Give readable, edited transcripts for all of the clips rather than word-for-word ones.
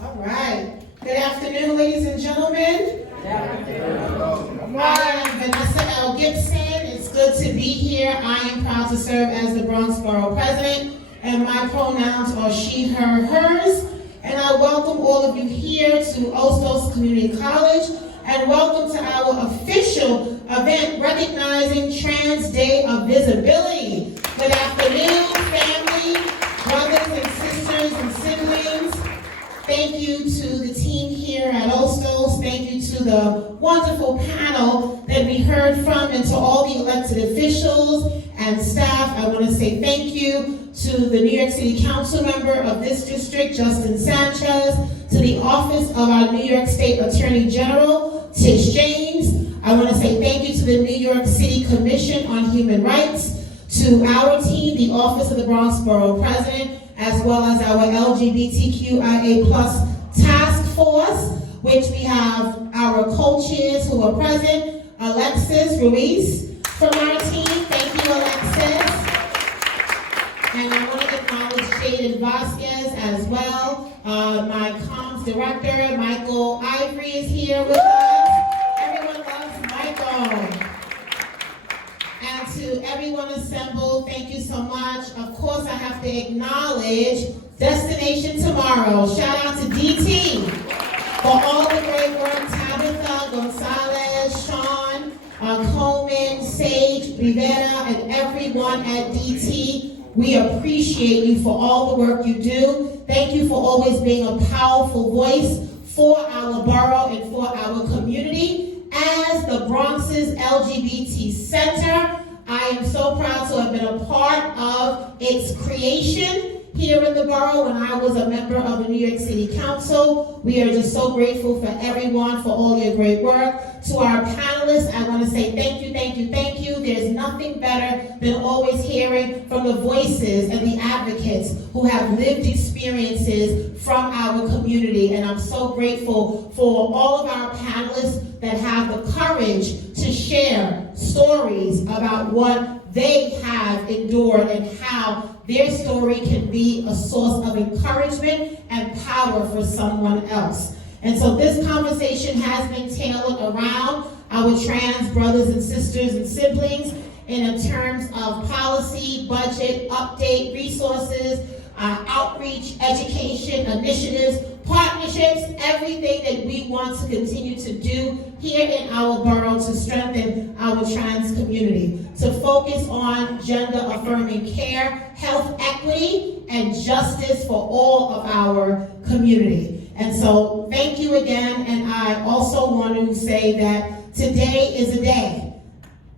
All right. Good afternoon, ladies and gentlemen. Good afternoon. I am Vanessa L. Gibson. It's good to be here. I am proud to serve as the Bronx Borough President, and my pronouns are she, her, hers. And I welcome all of you here to Hostos Community College, and welcome to our official event recognizing Trans Day of Visibility. Good afternoon, family, brothers and sisters and siblings. Thank you to the team here at Hostos. Thank you to the wonderful panel that we heard from, and to all the elected officials and staff. I want to say thank you to the New York City Council member of this district, Justin Sanchez, to the Office of our New York State Attorney General, Tish James. I want to say thank you to the New York City Commission on Human Rights, to our team, the Office of the Bronx Borough President, as well as our LGBTQIA+ task force, which we have our co-chairs who are present, Alexis Ruiz from our team. Thank you, Alexis. And I want to acknowledge Jaden Vasquez as well. My comms director, Michael Ivory, is here with us. Everyone loves Michael. And to everyone assembled, thank you so much. Of course, I have to acknowledge Destination Tomorrow. Shout out to DT for all the great work. Tabitha, Gonzalez, Sean, Coleman, Sage, Rivera, and everyone at DT. We appreciate you for all the work you do. Thank you for always being a powerful voice for our borough and for our community. As the Bronx's LGBT Center, I am so proud to have been a part of its creation here in the borough when I was a member of the New York City Council. We are just so grateful for everyone for all your great work. To our panelists, I want to say thank you, thank you, thank you. There's nothing better than always hearing from the voices and the advocates who have lived experiences from our community. And I'm so grateful for all of our panelists that have the courage to share stories about what they have endured and how their story can be a source of encouragement and power for someone else. And so this conversation has been tailored around our trans brothers and sisters and siblings in terms of policy, budget, update, resources, outreach, education, initiatives, partnerships, everything that we want to continue to do here in our borough to strengthen our trans community, to focus on gender-affirming care, health equity, and justice for all of our community. And so thank you again, and I also want to say that today is a day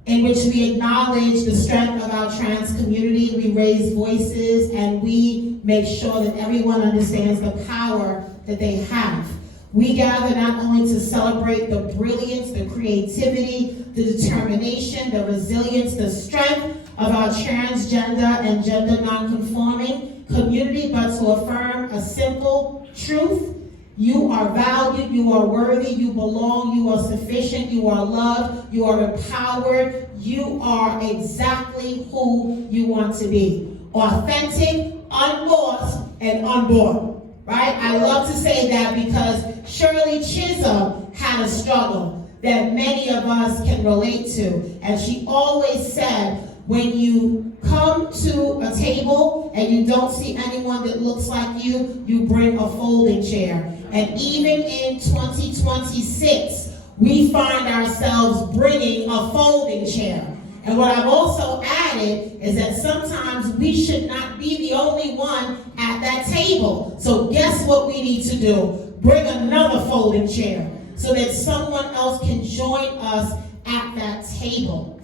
in which we acknowledge the strength of our trans community. We raise voices and we make sure that everyone understands the power that they have. We gather not only to celebrate the brilliance, the creativity, the determination, the resilience, the strength of our transgender and gender nonconforming community, but to affirm a simple truth. You are valued, you are worthy, you belong, you are sufficient, you are loved, you are empowered, you are exactly who you want to be. Authentic, unlost, and unborn, right? I love to say that because Shirley Chisholm had a struggle that many of us can relate to. And she always said, when you come to a table and you don't see anyone that looks like you, you bring a folding chair. And even in 2026, we find ourselves bringing a folding chair. And what I've also added is that sometimes we should not be the only one at that table. So guess what we need to do? Bring another folding chair so that someone else can join us at that table.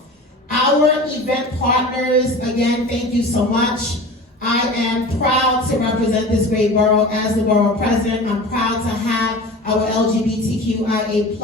Our event partners, again, thank you so much. I am proud to represent this great borough as the borough president. I'm proud to have our LGBTQIA+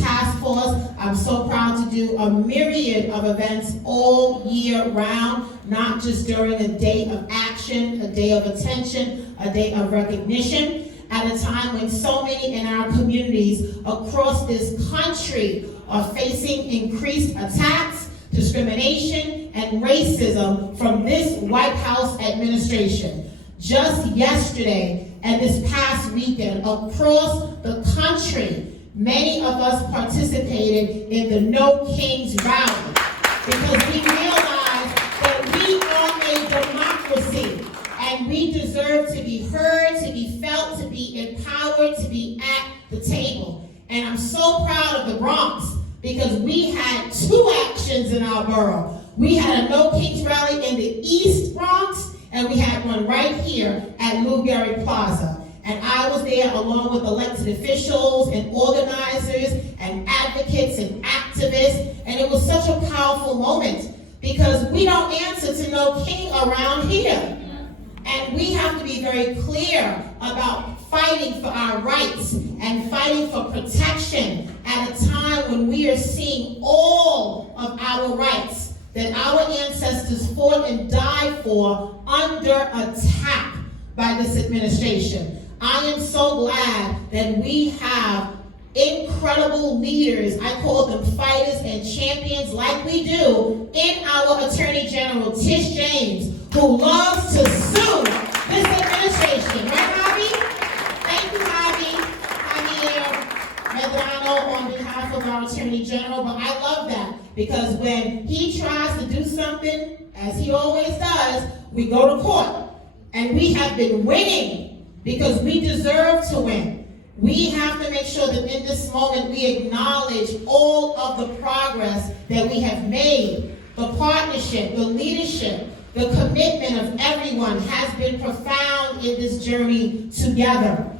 task force. I'm so proud to do a myriad of events all year round, not just during a day of action, a day of attention, a day of recognition, at a time when so many in our communities across this country are facing increased attacks, discrimination, and racism from this White House administration. Just yesterday and this past weekend, across the country, many of us participated in the No Kings rally because we realized that we are a democracy and we deserve to be heard, to be felt, to be empowered, to be at the table. And I'm so proud of the Bronx because we had 2 actions in our borough. We had a No Kings rally in the East Bronx, and we had one right here at Newberry Plaza. And I was there along with elected officials and organizers and advocates and activists, and it was such a powerful moment because we don't answer to no king around here. And we have to be very clear about fighting for our rights and fighting for protection at a time when we are seeing all of our rights that our ancestors fought and died for under attack by this administration. I am so glad that we have incredible leaders, I call them fighters and champions like we do, in our Attorney General, Tish James, who loves to sue this administration. Right, Javi? Thank you, Javier Medrano, on behalf of our Attorney General. But I love that because when he tries to do something, as he always does, we go to court. And we have been winning because we deserve to win. We have to make sure that in this moment we acknowledge all of the progress that we have made. The partnership, the leadership, the commitment of everyone has been profound in this journey together.